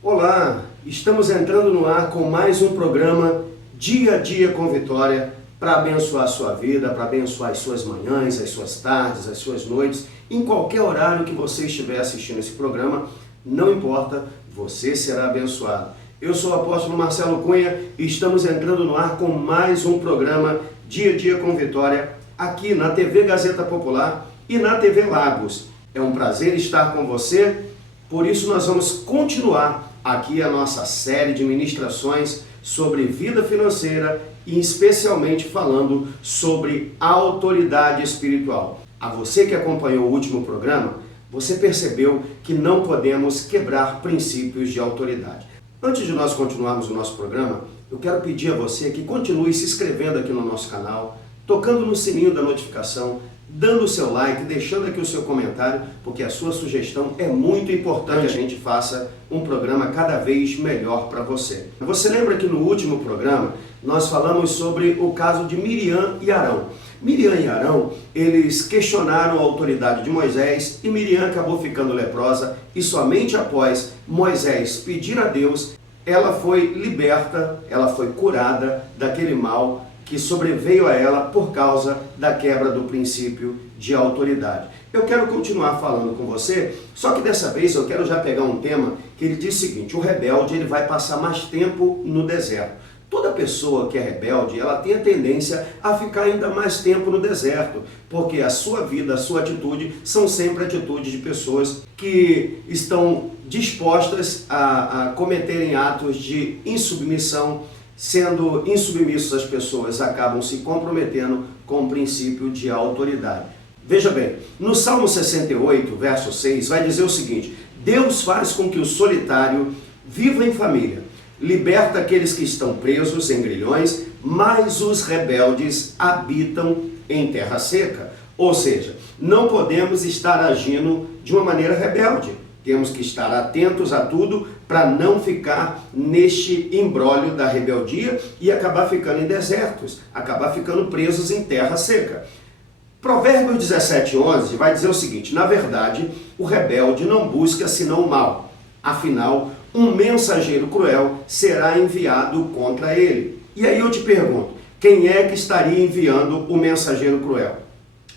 Olá, estamos entrando no ar com mais um programa Dia a Dia com Vitória para abençoar a sua vida, para abençoar as suas manhãs, as suas tardes, as suas noites, em qualquer horário que você estiver assistindo esse programa, não importa, você será abençoado. Eu sou o apóstolo Marcelo Cunha e estamos entrando no ar com mais um programa Dia a Dia com Vitória aqui na TV Gazeta Popular e na TV Lagos. É um prazer estar com você, por isso nós vamos continuar aqui a nossa série de ministrações sobre vida financeira e especialmente falando sobre autoridade espiritual. A você que acompanhou o último programa, você percebeu que não podemos quebrar princípios de autoridade. Antes de nós continuarmos o nosso programa, eu quero pedir a você que continue se inscrevendo aqui no nosso canal, tocando no sininho da notificação, dando o seu like, deixando aqui o seu comentário, porque a sua sugestão é muito importante que a gente faça um programa cada vez melhor para você. Você lembra que no último programa nós falamos sobre o caso de Miriam e Arão. Miriam e Arão, eles questionaram a autoridade de Moisés e Miriam acabou ficando leprosa e somente após Moisés pedir a Deus, ela foi liberta, ela foi curada daquele mal que sobreveio a ela por causa da quebra do princípio de autoridade. Eu quero continuar falando com você, só que dessa vez eu quero já pegar um tema que ele diz o seguinte: o rebelde ele vai passar mais tempo no deserto. Toda pessoa que é rebelde, ela tem a tendência a ficar ainda mais tempo no deserto, porque a sua vida, a sua atitude são sempre atitudes de pessoas que estão dispostas a cometerem atos de insubmissão. Sendo insubmissos, as pessoas acabam se comprometendo com o princípio de autoridade. Veja bem, no Salmo 68, verso 6, vai dizer o seguinte: Deus faz com que o solitário viva em família, liberta aqueles que estão presos em grilhões, mas os rebeldes habitam em terra seca. Ou seja, não podemos estar agindo de uma maneira rebelde. Temos que estar atentos a tudo para não ficar neste imbróglio da rebeldia e acabar ficando em desertos, acabar ficando presos em terra seca. Provérbios 17:11 vai dizer o seguinte: na verdade, o rebelde não busca senão o mal. Afinal, um mensageiro cruel será enviado contra ele. E aí eu te pergunto, quem é que estaria enviando o mensageiro cruel?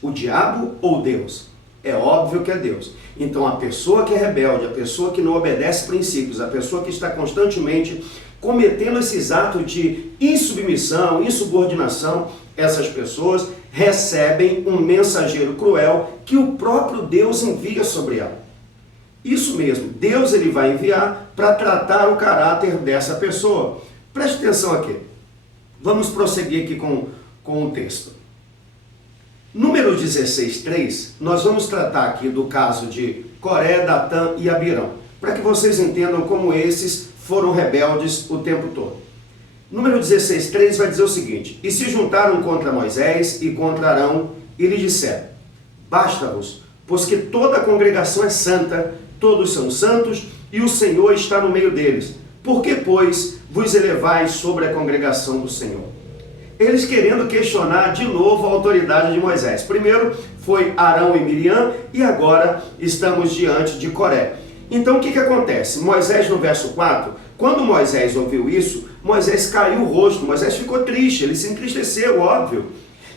O diabo ou Deus? É óbvio que é Deus. Então a pessoa que é rebelde, a pessoa que não obedece princípios, a pessoa que está constantemente cometendo esses atos de insubmissão, insubordinação, essas pessoas recebem um mensageiro cruel que o próprio Deus envia sobre ela. Isso mesmo, Deus ele vai enviar para tratar o caráter dessa pessoa. Preste atenção aqui. Vamos prosseguir aqui com o texto. Número 16:3, nós vamos tratar aqui do caso de Coré, Datã e Abirão, para que vocês entendam como esses foram rebeldes o tempo todo. Número 16:3 vai dizer o seguinte: e se juntaram contra Moisés e contra Arão e lhe disseram: basta-vos, pois que toda a congregação é santa, todos são santos e o Senhor está no meio deles. Por que, pois, vos elevais sobre a congregação do Senhor? Eles querendo questionar de novo a autoridade de Moisés. Primeiro foi Arão e Miriam e agora estamos diante de Coré. Então o que acontece? Moisés no verso 4, quando Moisés ouviu isso, Moisés caiu o rosto, Moisés ficou triste, ele se entristeceu, óbvio.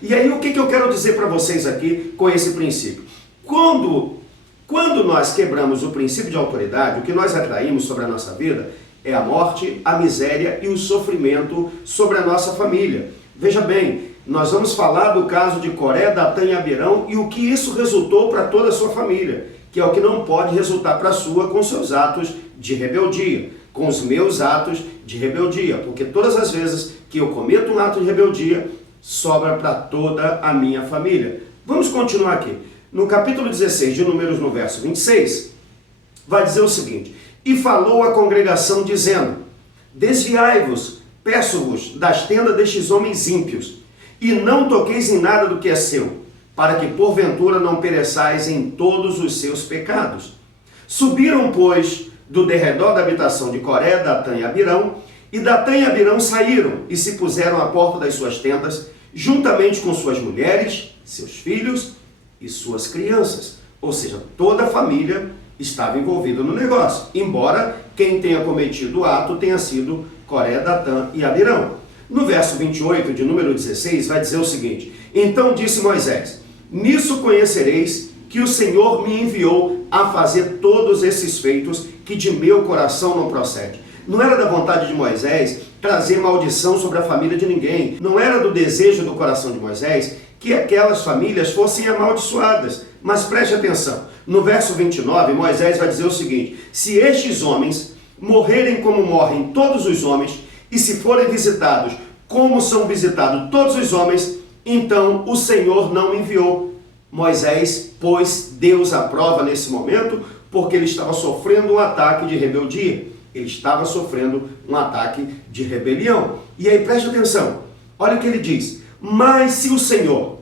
E aí o que eu quero dizer para vocês aqui com esse princípio? Quando nós quebramos o princípio de autoridade, o que nós atraímos sobre a nossa vida é a morte, a miséria e o sofrimento sobre a nossa família. Veja bem, nós vamos falar do caso de Coré, Datã e Abirão e o que isso resultou para toda a sua família, que é o que não pode resultar para a sua com seus atos de rebeldia, com os meus atos de rebeldia, porque todas as vezes que eu cometo um ato de rebeldia, sobra para toda a minha família. Vamos continuar aqui. No capítulo 16 de Números, no verso 26, vai dizer o seguinte: e falou a congregação dizendo: desviai-vos, peço-vos, das tendas destes homens ímpios, e não toqueis em nada do que é seu, para que porventura não pereçais em todos os seus pecados. Subiram, pois, do derredor da habitação de Coré, Datã e Abirão. E Datã e Abirão saíram e se puseram à porta das suas tendas, juntamente com suas mulheres, seus filhos e suas crianças. Ou seja, toda a família estava envolvida no negócio, embora quem tenha cometido o ato tenha sido Coré, Datã e Abirão. No verso 28 de número 16 vai dizer o seguinte: então disse Moisés, nisso conhecereis que o Senhor me enviou a fazer todos esses feitos que de meu coração não procede. Não era da vontade de Moisés trazer maldição sobre a família de ninguém. Não era do desejo do coração de Moisés que aquelas famílias fossem amaldiçoadas. Mas preste atenção, no verso 29, Moisés vai dizer o seguinte: se estes homens morrerem como morrem todos os homens, e se forem visitados como são visitados todos os homens, então o Senhor não me enviou. Moisés pôs Deus à prova nesse momento, porque ele estava sofrendo um ataque de rebeldia. Ele estava sofrendo um ataque de rebelião. E aí preste atenção, olha o que ele diz: mas se o Senhor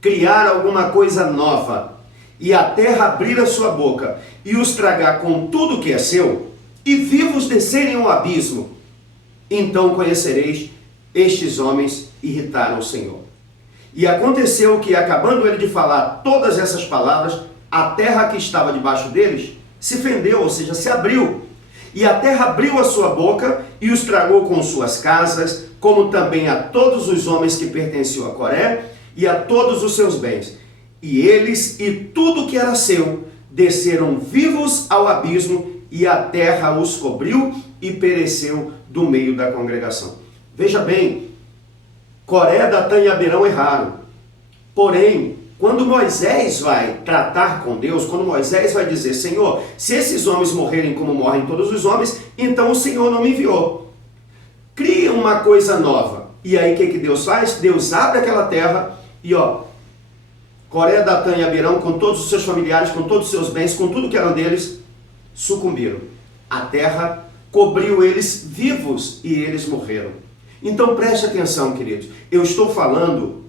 criar alguma coisa nova, e a terra abrir a sua boca, e os tragar com tudo que é seu, e vivos descerem ao abismo, então conhecereis, estes homens irritaram o Senhor. E aconteceu que, acabando ele de falar todas essas palavras, a terra que estava debaixo deles se fendeu, ou seja, se abriu. E a terra abriu a sua boca e os tragou com suas casas, como também a todos os homens que pertenciam a Coré e a todos os seus bens. E eles e tudo que era seu desceram vivos ao abismo, e a terra os cobriu e pereceu do meio da congregação. Veja bem, Coré, Datã e Abirão erraram. Porém, quando Moisés vai tratar com Deus, quando Moisés vai dizer: Senhor, se esses homens morrerem como morrem todos os homens, então o Senhor não me enviou. Cria uma coisa nova. E aí o que Deus faz? Deus abre aquela terra e Coré, Datã e Abirão, com todos os seus familiares, com todos os seus bens, com tudo que eram deles, sucumbiram. A terra cobriu eles vivos e eles morreram. Então preste atenção, queridos. Eu estou falando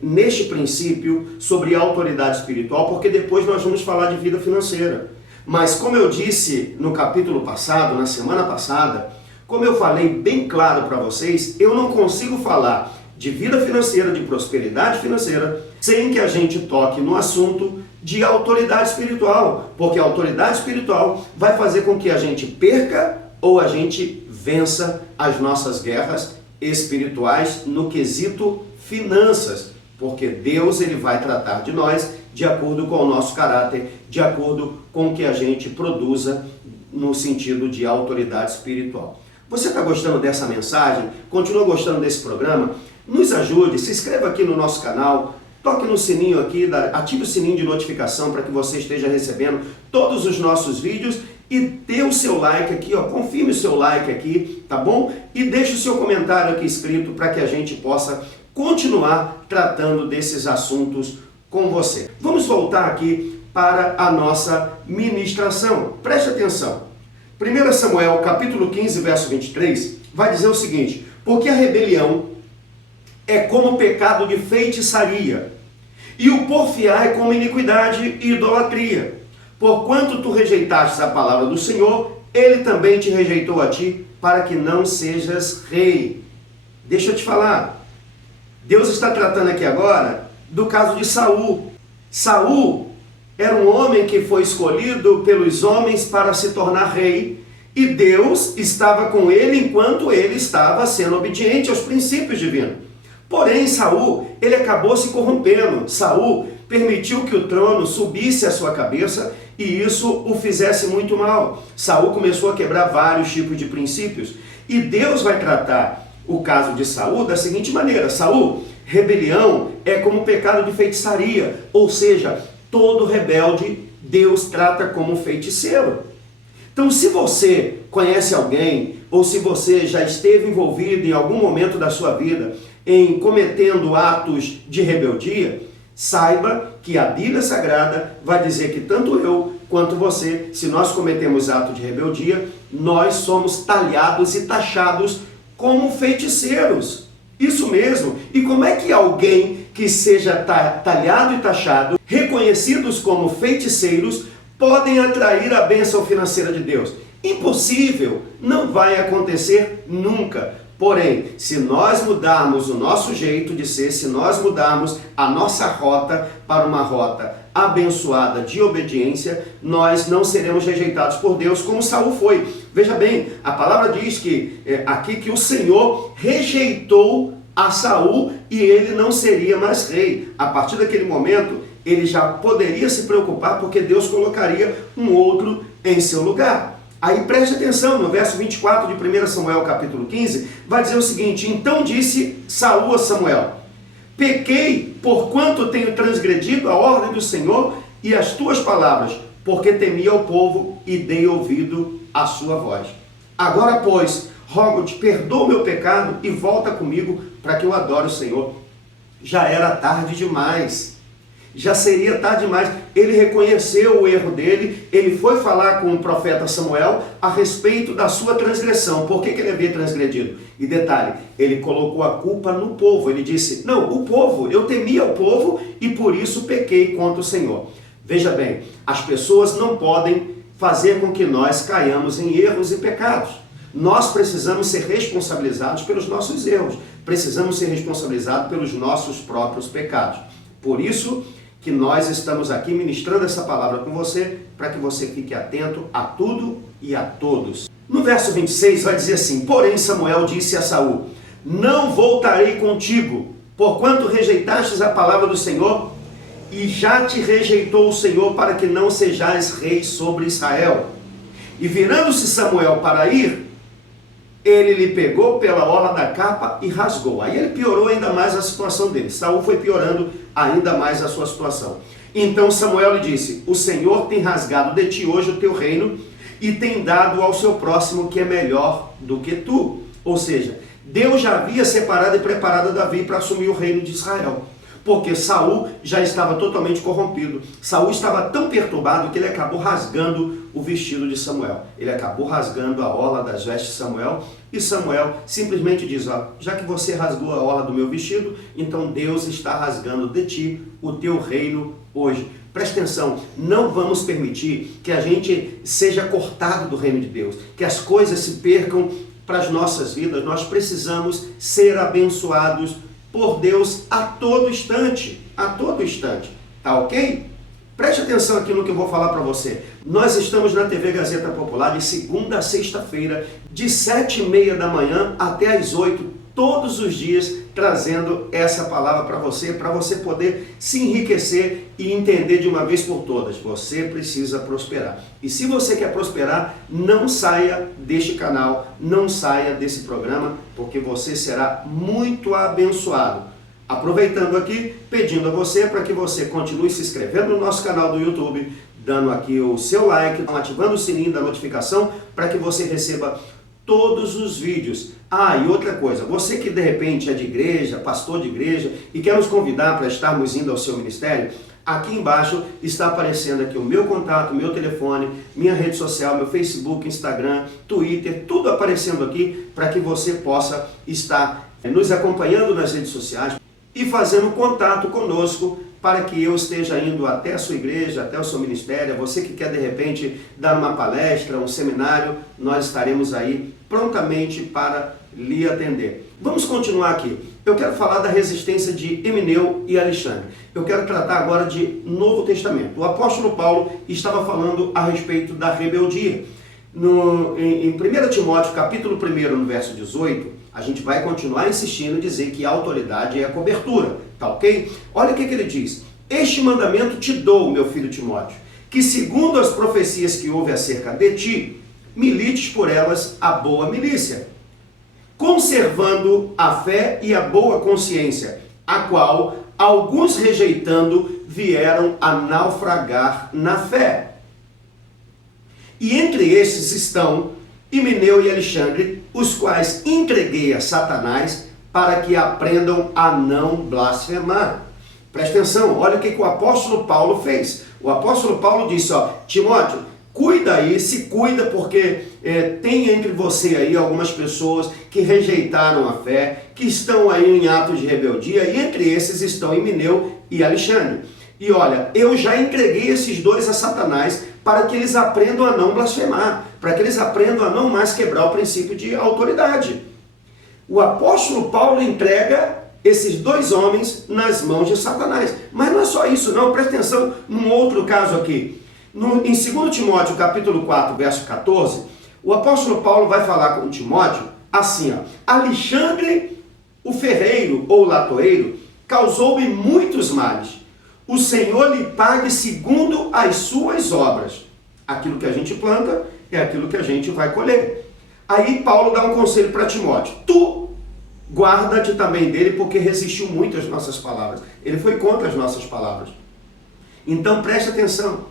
neste princípio sobre autoridade espiritual, porque depois nós vamos falar de vida financeira. Mas como eu disse no capítulo passado, na semana passada, como eu falei bem claro para vocês, eu não consigo falar de vida financeira, de prosperidade financeira, sem que a gente toque no assunto de autoridade espiritual, porque a autoridade espiritual vai fazer com que a gente perca ou a gente vença as nossas guerras espirituais no quesito finanças, porque Deus ele vai tratar de nós de acordo com o nosso caráter, de acordo com o que a gente produza no sentido de autoridade espiritual. Você está gostando dessa mensagem? Continua gostando desse programa? Nos ajude, se inscreva aqui no nosso canal, toque no sininho aqui, ative o sininho de notificação para que você esteja recebendo todos os nossos vídeos e dê o seu like aqui, confirme o seu like aqui, tá bom? E deixe o seu comentário aqui escrito para que a gente possa continuar tratando desses assuntos com você. Vamos voltar aqui para a nossa ministração. Preste atenção. 1 Samuel, capítulo 15, verso 23, vai dizer o seguinte: porque a rebelião é como pecado de feitiçaria, e o porfiar é como iniquidade e idolatria. Porquanto tu rejeitaste a palavra do Senhor, ele também te rejeitou a ti, para que não sejas rei. Deixa eu te falar, Deus está tratando aqui agora do caso de Saul. Saul era um homem que foi escolhido pelos homens para se tornar rei, e Deus estava com ele enquanto ele estava sendo obediente aos princípios divinos. Porém, Saul, ele acabou se corrompendo. Saul permitiu que o trono subisse à sua cabeça e isso o fizesse muito mal. Saul começou a quebrar vários tipos de princípios. E Deus vai tratar o caso de Saul da seguinte maneira: Saul, rebelião é como pecado de feitiçaria, ou seja, todo rebelde Deus trata como feiticeiro. Então, se você conhece alguém, ou se você já esteve envolvido em algum momento da sua vida em cometendo atos de rebeldia, saiba que a Bíblia Sagrada vai dizer que tanto eu quanto você, se nós cometemos atos de rebeldia, nós somos talhados e taxados como feiticeiros. Isso mesmo. E como é que alguém que seja talhado e taxado, reconhecidos como feiticeiros, podem atrair a bênção financeira de Deus. Impossível, não vai acontecer nunca. Porém, se nós mudarmos o nosso jeito de ser, se nós mudarmos a nossa rota para uma rota abençoada de obediência, nós não seremos rejeitados por Deus como Saul foi. Veja bem, a palavra diz que aqui que o Senhor rejeitou a Saul e ele não seria mais rei. A partir daquele momento, ele já poderia se preocupar porque Deus colocaria um outro em seu lugar. Aí preste atenção, no verso 24 de 1 Samuel capítulo 15, vai dizer o seguinte: então disse Saul a Samuel: pequei porquanto tenho transgredido a ordem do Senhor e as tuas palavras, porque temi ao povo e dei ouvido à sua voz. Agora, pois, rogo-te, perdoa o meu pecado e volta comigo para que eu adore o Senhor. Já era tarde demais. Já seria tarde demais. Ele reconheceu o erro dele, ele foi falar com o profeta Samuel a respeito da sua transgressão. Por que ele havia transgredido? E detalhe, ele colocou a culpa no povo. Ele disse: não, o povo, eu temia o povo e por isso pequei contra o Senhor. Veja bem, as pessoas não podem fazer com que nós caiamos em erros e pecados. Nós precisamos ser responsabilizados pelos nossos erros, precisamos ser responsabilizados pelos nossos próprios pecados. Por isso que nós estamos aqui ministrando essa palavra com você, para que você fique atento a tudo e a todos. No verso 26 vai dizer assim: porém Samuel disse a Saul: não voltarei contigo, porquanto rejeitastes a palavra do Senhor, e já te rejeitou o Senhor para que não sejais rei sobre Israel. E virando-se Samuel para ir, ele lhe pegou pela orla da capa e rasgou. Aí ele piorou ainda mais a situação dele. Saul foi piorando ainda mais a sua situação. Então Samuel lhe disse: o Senhor tem rasgado de ti hoje o teu reino e tem dado ao seu próximo que é melhor do que tu. Ou seja, Deus já havia separado e preparado Davi para assumir o reino de Israel. Porque Saul já estava totalmente corrompido. Saul estava tão perturbado que ele acabou rasgando o vestido de Samuel. Ele acabou rasgando a orla das vestes de Samuel. E Samuel simplesmente diz: ó, já que você rasgou a orla do meu vestido, então Deus está rasgando de ti o teu reino hoje. Preste atenção, não vamos permitir que a gente seja cortado do reino de Deus, que as coisas se percam para as nossas vidas. Nós precisamos ser abençoados por Deus a todo instante, tá ok? Preste atenção aqui no que eu vou falar para você. Nós estamos na TV Gazeta Popular de segunda a sexta-feira, de 7h30 da manhã até às 8h, todos os dias, trazendo essa palavra para você poder se enriquecer e entender de uma vez por todas. Você precisa prosperar. E se você quer prosperar, não saia deste canal, não saia desse programa, porque você será muito abençoado. Aproveitando aqui, pedindo a você para que você continue se inscrevendo no nosso canal do YouTube, dando aqui o seu like, ativando o sininho da notificação para que você receba todos os vídeos. Ah, e outra coisa, você que de repente é de igreja, pastor de igreja e quer nos convidar para estarmos indo ao seu ministério, aqui embaixo está aparecendo aqui o meu contato, meu telefone, minha rede social, meu Facebook, Instagram, Twitter, tudo aparecendo aqui para que você possa estar nos acompanhando nas redes sociais e fazendo contato conosco para que eu esteja indo até a sua igreja, até o seu ministério. Você que quer de repente dar uma palestra, um seminário, nós estaremos aí prontamente para lhe atender. Vamos continuar aqui. Eu quero falar da resistência de Emineu e Alexandre. Eu quero tratar agora de Novo Testamento. O apóstolo Paulo estava falando a respeito da rebeldia. Em 1 Timóteo, capítulo 1, no verso 18, a gente vai continuar insistindo em dizer que a autoridade é a cobertura, tá ok? Olha o que ele diz: este mandamento te dou, meu filho Timóteo, que segundo as profecias que houve acerca de ti, milites por elas a boa milícia, conservando a fé e a boa consciência, a qual alguns rejeitando vieram a naufragar na fé. E entre esses estão Emineu e Alexandre, os quais entreguei a Satanás para que aprendam a não blasfemar. Presta atenção, olha o que o apóstolo Paulo fez. O apóstolo Paulo disse: ó, Timóteo, cuida aí, se cuida, porque tem entre você aí algumas pessoas que rejeitaram a fé, que estão aí em atos de rebeldia, e entre esses estão Emineu e Alexandre. E olha, eu já entreguei esses dois a Satanás para que eles aprendam a não blasfemar, para que eles aprendam a não mais quebrar o princípio de autoridade. O apóstolo Paulo entrega esses dois homens nas mãos de Satanás. Mas não é só isso não, presta atenção num outro caso aqui. Em 2 Timóteo capítulo 4, verso 14, o apóstolo Paulo vai falar com Timóteo assim, ó, Alexandre, o ferreiro ou latoeiro, causou-me muitos males. O Senhor lhe pague segundo as suas obras. Aquilo que a gente planta é aquilo que a gente vai colher. Aí Paulo dá um conselho para Timóteo. Tu guarda-te também dele, porque resistiu muito às nossas palavras. Ele foi contra as nossas palavras. Então preste atenção.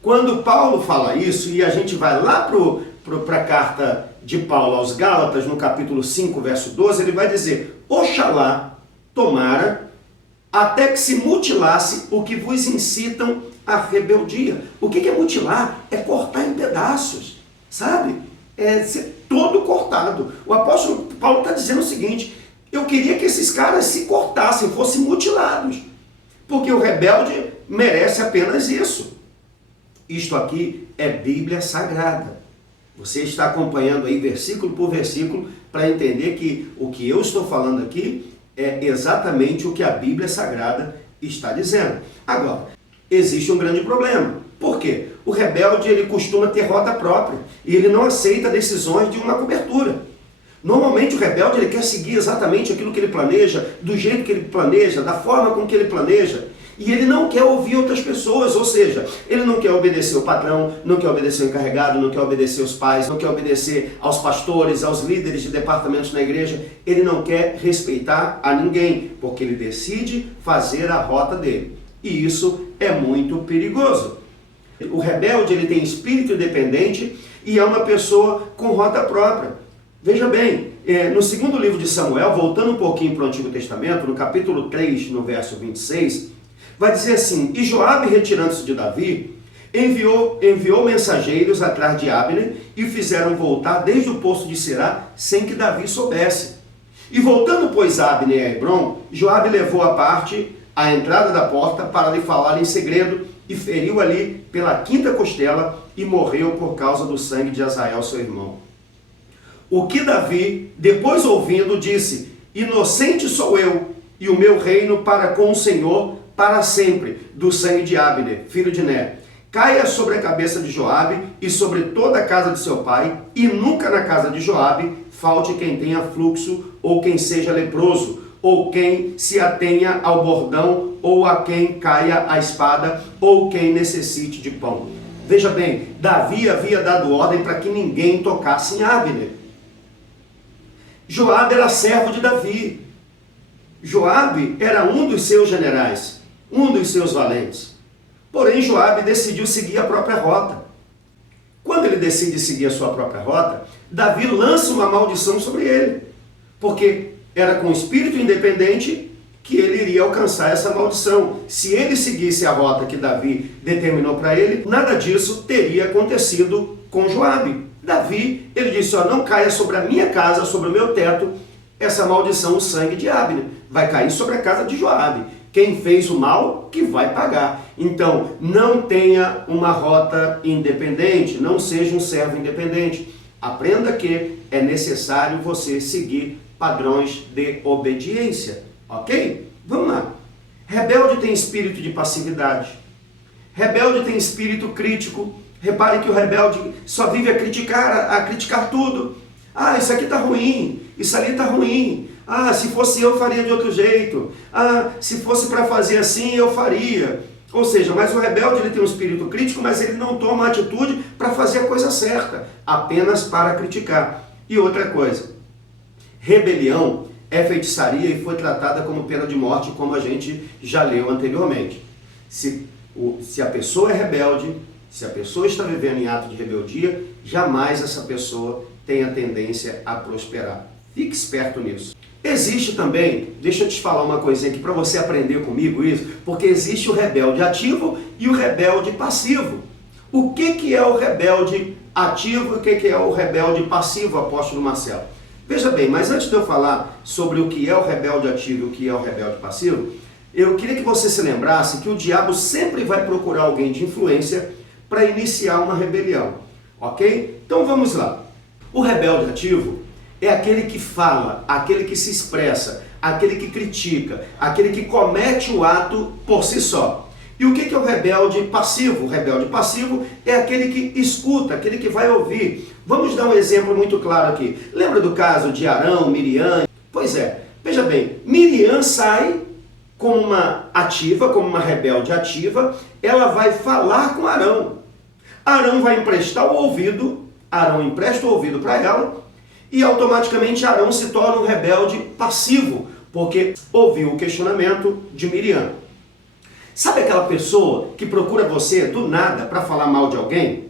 Quando Paulo fala isso, e a gente vai lá para a carta de Paulo aos Gálatas, no capítulo 5, verso 12, ele vai dizer, Oxalá, tomara, até que se mutilasse o que vos incitam à rebeldia. O que é mutilar? É cortar em pedaços, sabe? É ser todo cortado. O apóstolo Paulo está dizendo o seguinte, eu queria que esses caras se cortassem, fossem mutilados, porque o rebelde merece apenas isso. Isto aqui é Bíblia Sagrada. Você está acompanhando aí versículo por versículo para entender que o que eu estou falando aqui é exatamente o que a Bíblia Sagrada está dizendo. Agora, existe um grande problema. Por quê? O rebelde ele costuma ter rota própria e ele não aceita decisões de uma cobertura. Normalmente o rebelde ele quer seguir exatamente aquilo que ele planeja, do jeito que ele planeja, da forma com que ele planeja. E ele não quer ouvir outras pessoas, ou seja, ele não quer obedecer o patrão, não quer obedecer o encarregado, não quer obedecer os pais, não quer obedecer aos pastores, aos líderes de departamentos na igreja. Ele não quer respeitar a ninguém, porque ele decide fazer a rota dele. E isso é muito perigoso. O rebelde ele tem espírito independente e é uma pessoa com rota própria. Veja bem, no segundo livro de Samuel, voltando um pouquinho para o Antigo Testamento, no capítulo 3, no verso 26, vai dizer assim, e Joabe, retirando-se de Davi, enviou mensageiros atrás de Abner e o fizeram voltar desde o poço de Sirá, sem que Davi soubesse. E voltando, pois, Abner a Hebrom, Joabe levou à parte a entrada da porta para lhe falar em segredo e feriu ali pela quinta costela e morreu por causa do sangue de Azael, seu irmão. O que Davi, depois ouvindo, disse, inocente sou eu e o meu reino para com o Senhor para sempre, do sangue de Abner, filho de Ner. Caia sobre a cabeça de Joabe e sobre toda a casa de seu pai, e nunca na casa de Joabe falte quem tenha fluxo, ou quem seja leproso, ou quem se atenha ao bordão, ou a quem caia a espada, ou quem necessite de pão. Veja bem, Davi havia dado ordem para que ninguém tocasse em Abner. Joabe era servo de Davi. Joabe era um dos seus generais, um dos seus valentes. Porém, Joabe decidiu seguir a própria rota. Quando ele decide seguir a sua própria rota, Davi lança uma maldição sobre ele, porque era com espírito independente que ele iria alcançar essa maldição. Se ele seguisse a rota que Davi determinou para ele, nada disso teria acontecido com Joabe. Davi, ele disse, não caia sobre a minha casa, sobre o meu teto, essa maldição, o sangue de Abner. Vai cair sobre a casa de Joabe. Quem fez o mal, que vai pagar. Então, não tenha uma rota independente, não seja um servo independente. Aprenda que é necessário você seguir padrões de obediência, ok? Vamos lá. Rebelde tem espírito de passividade. Rebelde tem espírito crítico. Repare que o rebelde só vive a criticar tudo. Isso aqui está ruim, isso ali está ruim. Se fosse eu faria de outro jeito. Se fosse para fazer assim eu faria. Ou seja, mas o rebelde ele tem um espírito crítico, mas ele não toma atitude para fazer a coisa certa, apenas para criticar. E outra coisa, rebelião é feitiçaria e foi tratada como pena de morte, como a gente já leu anteriormente. Se a pessoa é rebelde, se a pessoa está vivendo em ato de rebeldia, jamais essa pessoa tem a tendência a prosperar. Fique esperto nisso. Existe também, deixa eu te falar uma coisinha aqui para você aprender comigo isso, porque existe o rebelde ativo e o rebelde passivo. O que é o rebelde ativo e o que é o rebelde passivo, apóstolo Marcelo? Veja bem, mas antes de eu falar sobre o que é o rebelde ativo e o que é o rebelde passivo, eu queria que você se lembrasse que o diabo sempre vai procurar alguém de influência para iniciar uma rebelião, ok? Então vamos lá. O rebelde ativo é aquele que fala, aquele que se expressa, aquele que critica, aquele que comete o ato por si só. E o que é o rebelde passivo? O rebelde passivo é aquele que escuta, aquele que vai ouvir. Vamos dar um exemplo muito claro aqui. Lembra do caso de Arão, Miriam? Pois é, veja bem, Miriam sai como uma ativa, como uma rebelde ativa, ela vai falar com Arão. Arão vai emprestar o ouvido, Arão empresta o ouvido para ela, e automaticamente Arão se torna um rebelde passivo, porque ouviu o questionamento de Miriam. Sabe aquela pessoa que procura você do nada para falar mal de alguém?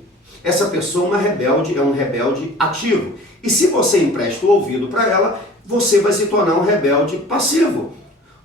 Essa pessoa é um rebelde ativo. E se você empresta o ouvido para ela, você vai se tornar um rebelde passivo.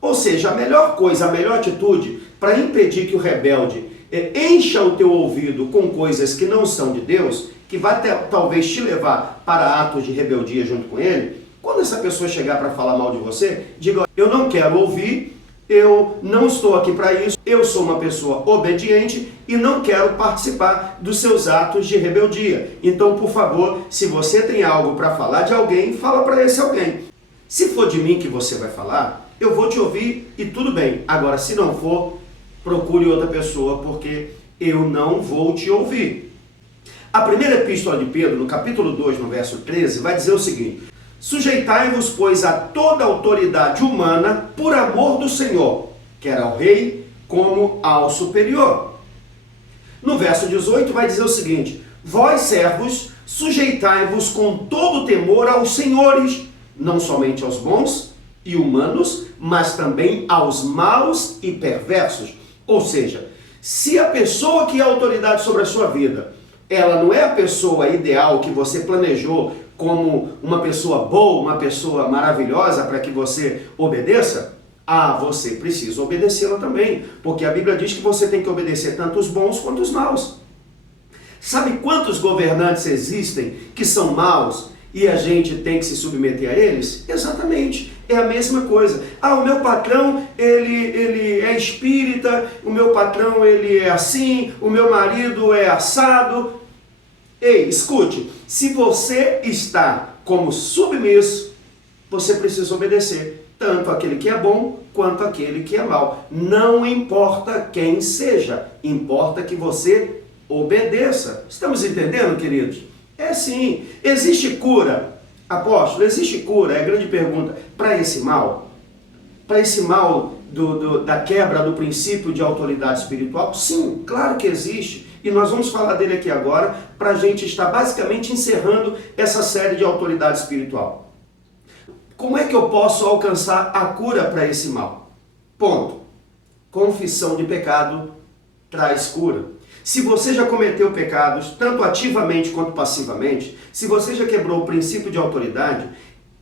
Ou seja, a melhor coisa, a melhor atitude para impedir que o rebelde encha o teu ouvido com coisas que não são de Deus, que vai talvez te levar para atos de rebeldia junto com ele, quando essa pessoa chegar para falar mal de você, diga: eu não quero ouvir, eu não estou aqui para isso, eu sou uma pessoa obediente e não quero participar dos seus atos de rebeldia. Então, por favor, se você tem algo para falar de alguém, fala para esse alguém. Se for de mim que você vai falar, eu vou te ouvir e tudo bem. Agora, se não for, procure outra pessoa, porque eu não vou te ouvir. A primeira epístola de Pedro, no capítulo 2, no verso 13, vai dizer o seguinte: sujeitai-vos, pois, a toda autoridade humana por amor do Senhor, quer ao rei como ao superior. No verso 18 vai dizer o seguinte: vós, servos, sujeitai-vos com todo temor aos senhores, não somente aos bons e humanos, mas também aos maus e perversos. Ou seja, se a pessoa que é autoridade sobre a sua vida, ela não é a pessoa ideal que você planejou como uma pessoa boa, uma pessoa maravilhosa para que você obedeça, você precisa obedecê-la também, porque a Bíblia diz que você tem que obedecer tanto os bons quanto os maus. Sabe quantos governantes existem que são maus e a gente tem que se submeter a eles? Exatamente, é a mesma coisa. O meu patrão, ele é espírita, o meu patrão, ele é assim, o meu marido é assado. Ei, escute, se você está como submisso, você precisa obedecer, tanto aquele que é bom quanto aquele que é mau. Não importa quem seja, importa que você obedeça. Estamos entendendo, queridos? É sim. Existe cura, apóstolo, existe cura, é a grande pergunta, para esse mal? Para esse mal da quebra do princípio de autoridade espiritual? Sim, claro que existe. E nós vamos falar dele aqui agora, para a gente estar basicamente encerrando essa série de autoridade espiritual. Como é que eu posso alcançar a cura para esse mal? Ponto. Confissão de pecado traz cura. Se você já cometeu pecados, tanto ativamente quanto passivamente, se você já quebrou o princípio de autoridade,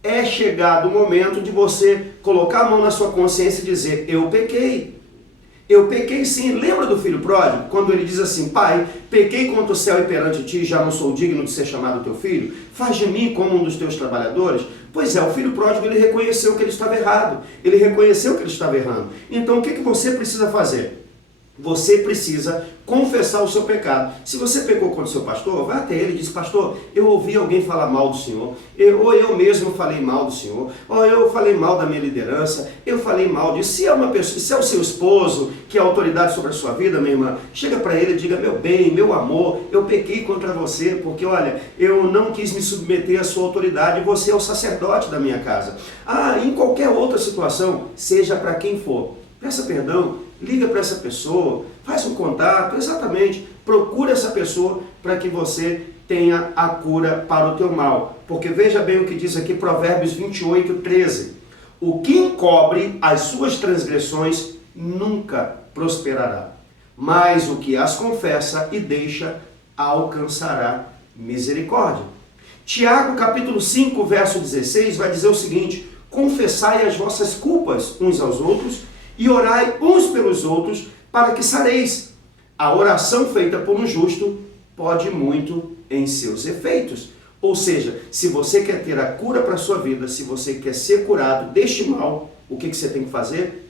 é chegado o momento de você colocar a mão na sua consciência e dizer: eu pequei. Eu pequei sim. Lembra do filho pródigo? Quando ele diz assim: pai, pequei contra o céu e perante ti, já não sou digno de ser chamado teu filho? Faz de mim como um dos teus trabalhadores? Pois é, o filho pródigo, ele reconheceu que ele estava errado. Ele reconheceu que ele estava errando. Então o que você precisa fazer? Você precisa confessar o seu pecado. Se você pecou contra o seu pastor, vai até ele e diz: pastor, eu ouvi alguém falar mal do senhor, ou eu mesmo falei mal do senhor, ou eu falei mal da minha liderança, eu falei mal disso. Se é uma pessoa, se é o seu esposo que é autoridade sobre a sua vida, minha irmã, chega para ele e diga: meu bem, meu amor, eu pequei contra você, porque olha, eu não quis me submeter à sua autoridade, você é o sacerdote da minha casa. Em qualquer outra situação, seja para quem for, peça perdão. Liga para essa pessoa, faz um contato, exatamente, procura essa pessoa para que você tenha a cura para o teu mal. Porque veja bem o que diz aqui Provérbios 28, 13. O que encobre as suas transgressões nunca prosperará, mas o que as confessa e deixa alcançará misericórdia. Tiago capítulo 5, verso 16 vai dizer o seguinte: confessai as vossas culpas uns aos outros e orai uns pelos outros para que sareis. A oração feita por um justo pode muito em seus efeitos. Ou seja, se você quer ter a cura para a sua vida, se você quer ser curado deste mal, o que você tem que fazer?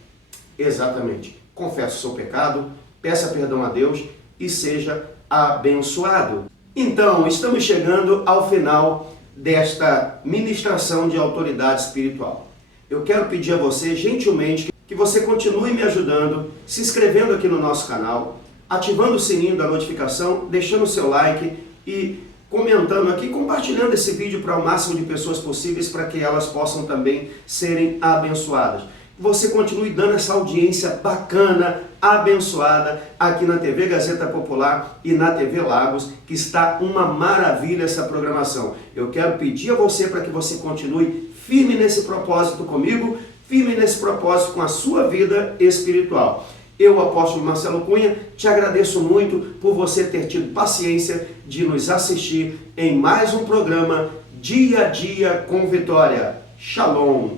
Exatamente, confesse o seu pecado, peça perdão a Deus e seja abençoado. Então, estamos chegando ao final desta ministração de autoridade espiritual. Eu quero pedir a você, gentilmente, que você continue me ajudando, se inscrevendo aqui no nosso canal, ativando o sininho da notificação, deixando o seu like e comentando aqui, compartilhando esse vídeo para o máximo de pessoas possíveis para que elas possam também serem abençoadas. Você continue dando essa audiência bacana, abençoada, aqui na TV Gazeta Popular e na TV Lagos, que está uma maravilha essa programação. Eu quero pedir a você para que você continue firme nesse propósito comigo, firme nesse propósito com a sua vida espiritual. Eu, apóstolo Marcelo Cunha, te agradeço muito por você ter tido paciência de nos assistir em mais um programa Dia a Dia com Vitória. Shalom!